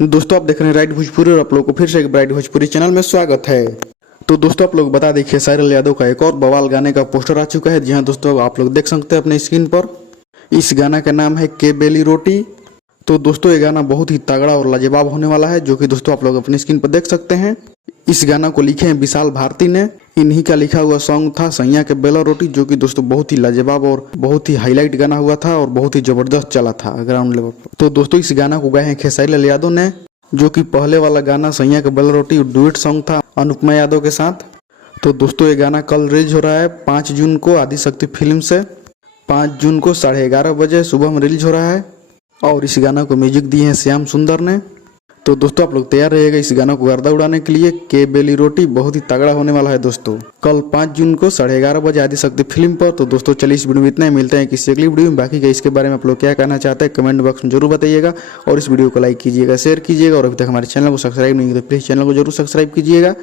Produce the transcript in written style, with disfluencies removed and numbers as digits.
दोस्तों आप देख रहे हैं राइट भोजपुरी और आप लोगों को फिर से एक राइट भोजपुरी चैनल में स्वागत है। तो दोस्तों आप लोग बता दें खेसारी लाल यादव का एक और बवाल गाने का पोस्टर आ चुका है। जी हाँ दोस्तों, आप लोग देख सकते हैं अपने स्क्रीन पर। इस गाना का नाम है के बेली रोटी। तो दोस्तों ये गाना बहुत ही तगड़ा और लाजवाब होने वाला है, जो कि दोस्तों आप लोग अपनी स्क्रीन पर देख सकते हैं। इस गाना को लिखे हैं विशाल भारती ने। इन्हीं का लिखा हुआ सॉन्ग था सैया के बेला रोटी, जो कि दोस्तों बहुत ही लाजवाब और बहुत ही हाईलाइट गाना हुआ था और बहुत ही जबरदस्त चला था ग्राउंड लेवल पर। तो दोस्तों इस गाना को गाए हैं खेसारी लाल यादव ने, जो कि पहले वाला गाना सैया के बेला रोटी डुएट सॉन्ग था अनुपमा यादव के साथ। तो दोस्तों ये गाना कल रिलीज हो रहा है 5 जून को आदिशक्ति फिल्म से। 5 जून को 11:30 बजे सुबह में रिलीज हो रहा है और इस गाना को म्यूजिक दिए हैं श्याम सुंदर ने। तो दोस्तों आप लोग तैयार रहिएगा इस गाना को गर्दा उड़ाने के लिए। के बेली रोटी बहुत ही तगड़ा होने वाला है दोस्तों, कल 5 जून को 11:30 बजे आदिशक्ति फिल्म पर। तो दोस्तों चलिए इस वीडियो में इतना ही, मिलते हैं किसी अगली वीडियो में। बाकी का इसके बारे में आप लोग क्या कहना चाहते हैं कमेंट बॉक्स में जरूर बताइएगा और इस वीडियो को लाइक कीजिएगा, शेयर कीजिएगा और अभी तक हमारे चैनल को सब्सक्राइब नहीं किया तो प्लीज़ चैनल को जरूर सब्सक्राइब कीजिएगा।